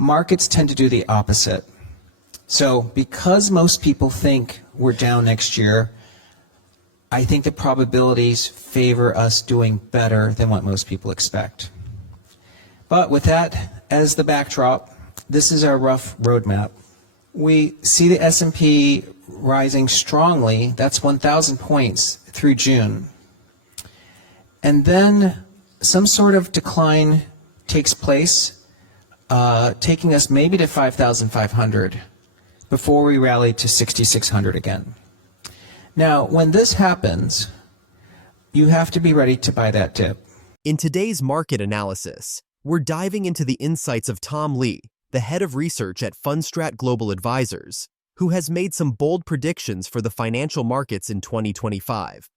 Markets tend to do the opposite. So because most people think we're down next year, I think the probabilities favor us doing better than what most people expect. But with that as the backdrop, this is our rough roadmap. We see the S&P rising strongly, that's 1,000 points through June. And then some sort of decline takes place, taking us maybe to 5,500 before we rally to 6,600 again. Now, when this happens, you have to be ready to buy that dip. In today's market analysis, we're diving into the insights of Tom Lee, the head of research at Fundstrat Global Advisors, who has made some bold predictions for the financial markets in 2025.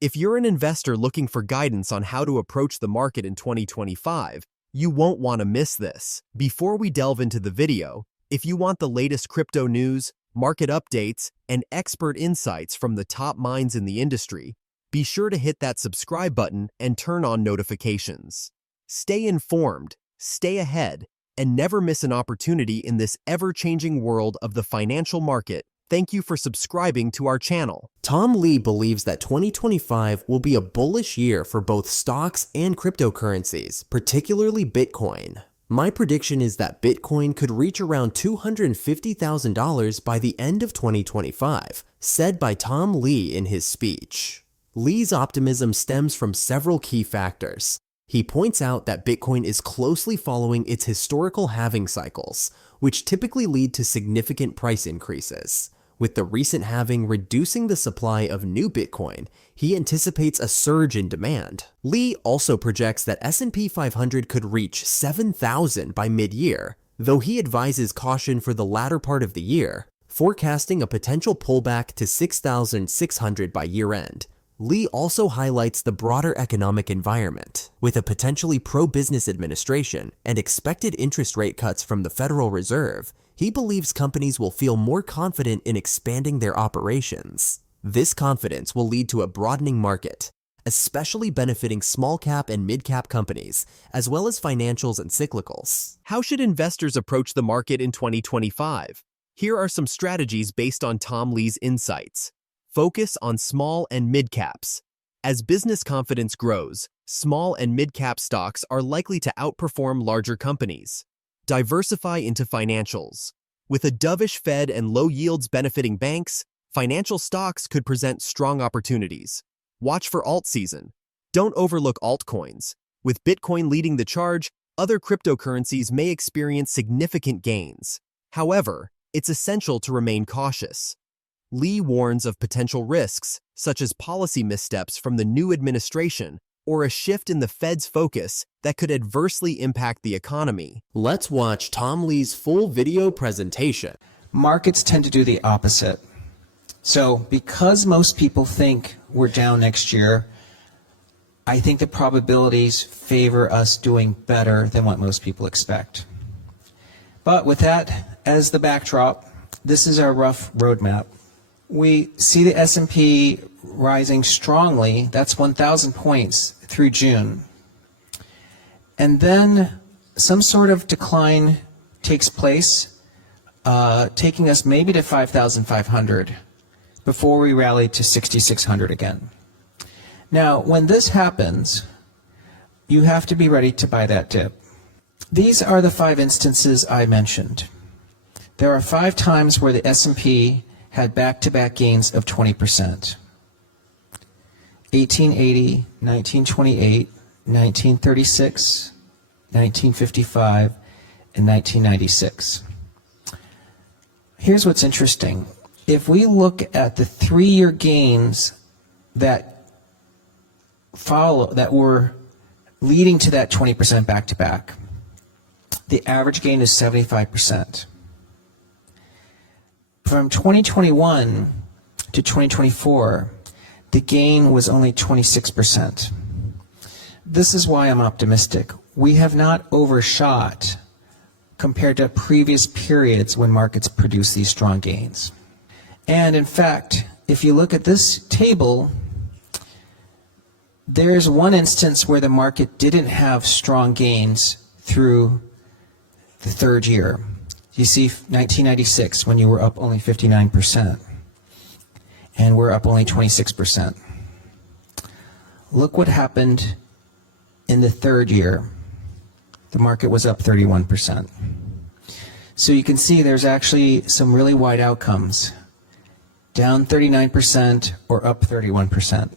If you're an investor looking for guidance on how to approach the market in 2025, you won't want to miss this. Before we delve into the video, if you want the latest crypto news, market updates, and expert insights from the top minds in the industry, be sure to hit that subscribe button and turn on notifications. Stay informed, stay ahead, and never miss an opportunity in this ever-changing world of the financial market. Thank you for subscribing to our channel. Tom Lee believes that 2025 will be a bullish year for both stocks and cryptocurrencies, particularly Bitcoin. My prediction is that Bitcoin could reach around $250,000 by the end of 2025, said by Tom Lee in his speech. Lee's optimism stems from several key factors. He points out that Bitcoin is closely following its historical halving cycles, which typically lead to significant price increases. With the recent halving reducing the supply of new Bitcoin, he anticipates a surge in demand. Lee also projects that S&P 500 could reach 7,000 by mid-year, though he advises caution for the latter part of the year, forecasting a potential pullback to 6,600 by year-end. Lee also highlights the broader economic environment. With a potentially pro-business administration and expected interest rate cuts from the Federal Reserve, he believes companies will feel more confident in expanding their operations. This confidence will lead to a broadening market, especially benefiting small-cap and mid-cap companies, as well as financials and cyclicals. How should investors approach the market in 2025? Here are some strategies based on Tom Lee's insights. Focus on small and mid-caps. As business confidence grows, small and mid-cap stocks are likely to outperform larger companies. Diversify into financials. With a dovish Fed and low yields benefiting banks, financial stocks could present strong opportunities. Watch for alt season. Don't overlook altcoins. With Bitcoin leading the charge, other cryptocurrencies may experience significant gains. However, it's essential to remain cautious. Lee warns of potential risks, such as policy missteps from the new administration or a shift in the Fed's focus that could adversely impact the economy. Let's watch Tom Lee's full video presentation. Markets tend to do the opposite. So because most people think we're down next year, I think the probabilities favor us doing better than what most people expect. But with that as the backdrop, this is our rough roadmap. We see the S&P rising strongly, that's 1,000 points through June. And then some sort of decline takes place, taking us maybe to 5,500 before we rally to 6,600 again. Now, when this happens, you have to be ready to buy that dip. These are the 5 instances I mentioned. There are 5 times where the S&P had back-to-back gains of 20%. 1880, 1928, 1936, 1955, and 1996. Here's what's interesting. If we look at the 3-year gains that were leading to that 20% back-to-back, the average gain is 75%. From 2021 to 2024, the gain was only 26%. This is why I'm optimistic. We have not overshot compared to previous periods when markets produce these strong gains. And in fact, if you look at this table, there's one instance where the market didn't have strong gains through the third year. You see 1996 when you were up only 59%, and we're up only 26%. Look what happened in the third year. The market was up 31%. So you can see there's actually some really wide outcomes. Down 39% or up 31%.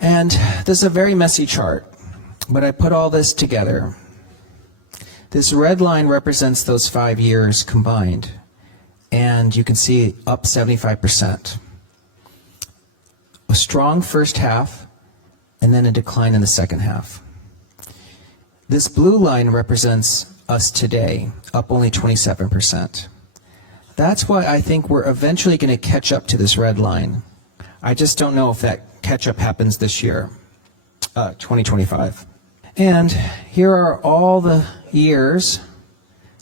And this is a very messy chart, but I put all this together. This red line represents those 5 years combined, and you can see up 75%. A strong first half, and then a decline in the second half. This blue line represents us today, up only 27%. That's why I think we're eventually going to catch up to this red line. I just don't know if that catch-up happens this year, 2025. And here are all the years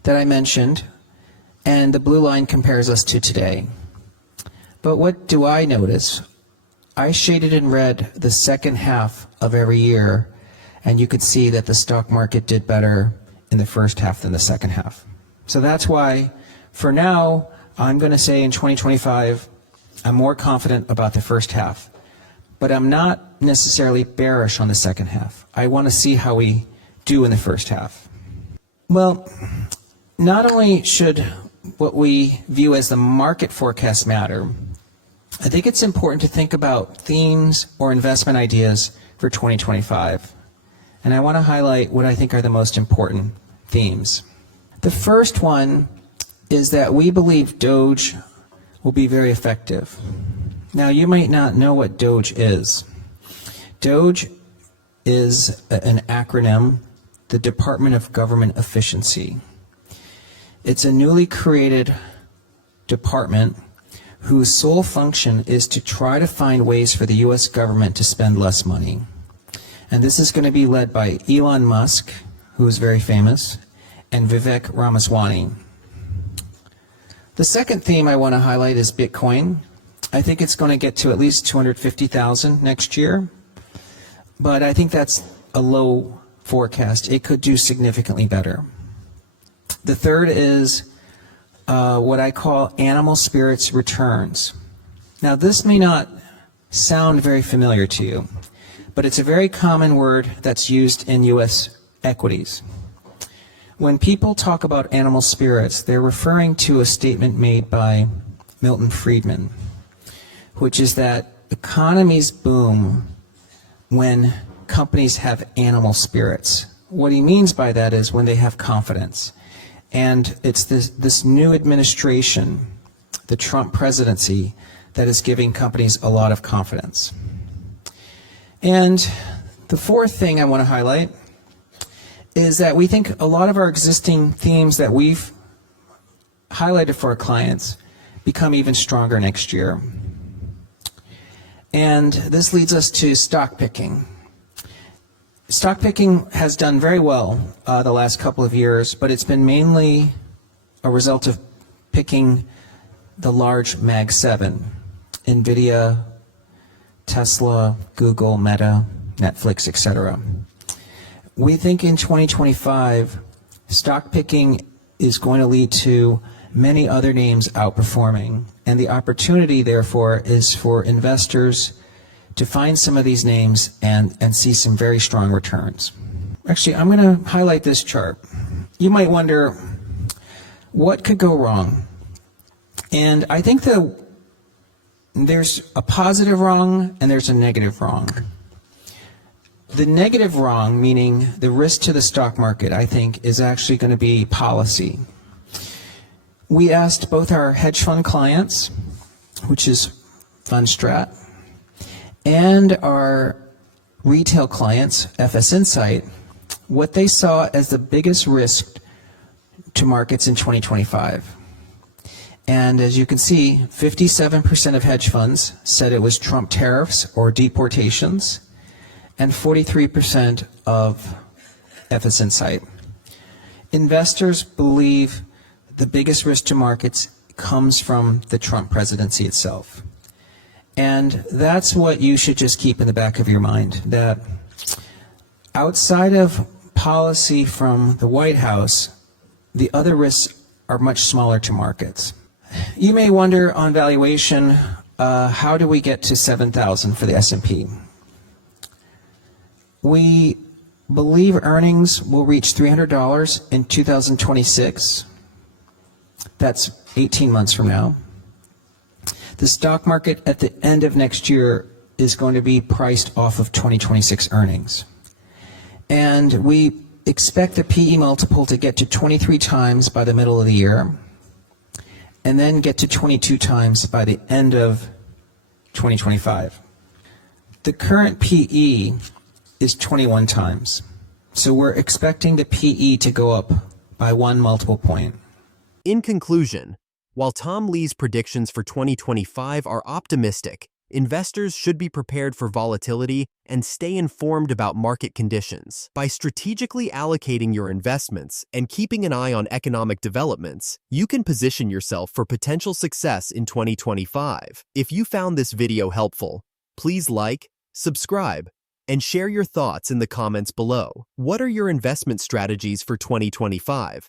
that I mentioned, and the blue line compares us to today. But what do I notice? I shaded in red the second half of every year, and you could see that the stock market did better in the first half than the second half. So that's why, for now, I'm going to say in 2025, I'm more confident about the first half. But I'm not necessarily bearish on the second half. I want to see how we do in the first half. Well, not only should what we view as the market forecast matter, I think it's important to think about themes or investment ideas for 2025. And I want to highlight what I think are the most important themes. The first one is that we believe Doge will be very effective. Now, you might not know what Doge is. Doge is an acronym, the Department of Government Efficiency. It's a newly created department whose sole function is to try to find ways for the U.S. government to spend less money. And this is going to be led by Elon Musk, who is very famous, and Vivek Ramaswamy. The second theme I want to highlight is Bitcoin. I think it's going to get to at least 250,000 next year, but I think that's a low forecast. It could do significantly better. The third is what I call animal spirits returns. Now, this may not sound very familiar to you, but it's a very common word that's used in U.S. equities. When people talk about animal spirits, they're referring to a statement made by Milton Friedman, which is that economies boom when companies have animal spirits. What he means by that is when they have confidence. And it's this new administration, the Trump presidency, that is giving companies a lot of confidence. And the fourth thing I want to highlight is that we think a lot of our existing themes that we've highlighted for our clients become even stronger next year. And this leads us to stock picking. Stock picking has done very well the last couple of years, but it's been mainly a result of picking the large Mag 7, NVIDIA, Tesla, Google, Meta, Netflix, etc. We think in 2025, stock picking is going to lead to many other names outperforming, and the opportunity, therefore, is for investors to find some of these names and see some very strong returns. Actually, I'm going to highlight this chart. You might wonder, what could go wrong? And I think there's a positive wrong and there's a negative wrong. The negative wrong, meaning the risk to the stock market, I think, is actually going to be policy. We asked both our hedge fund clients, which is Fundstrat, and our retail clients, FS Insight, what they saw as the biggest risk to markets in 2025. And as you can see, 57% of hedge funds said it was Trump tariffs or deportations, and 43% of FS Insight. Investors believe the biggest risk to markets comes from the Trump presidency itself. And that's what you should just keep in the back of your mind, that outside of policy from the White House, the other risks are much smaller to markets. You may wonder on valuation, how do we get to 7,000 for the S&P? We believe earnings will reach $300 in 2026. That's 18 months from now. The stock market at the end of next year is going to be priced off of 2026 earnings. And we expect the PE multiple to get to 23 times by the middle of the year, and then get to 22 times by the end of 2025. The current PE is 21 times. So we're expecting the PE to go up by 1 multiple point. In conclusion, while Tom Lee's predictions for 2025 are optimistic, investors should be prepared for volatility and stay informed about market conditions. By strategically allocating your investments and keeping an eye on economic developments, you can position yourself for potential success in 2025. If you found this video helpful, please like, subscribe, and share your thoughts in the comments below. What are your investment strategies for 2025?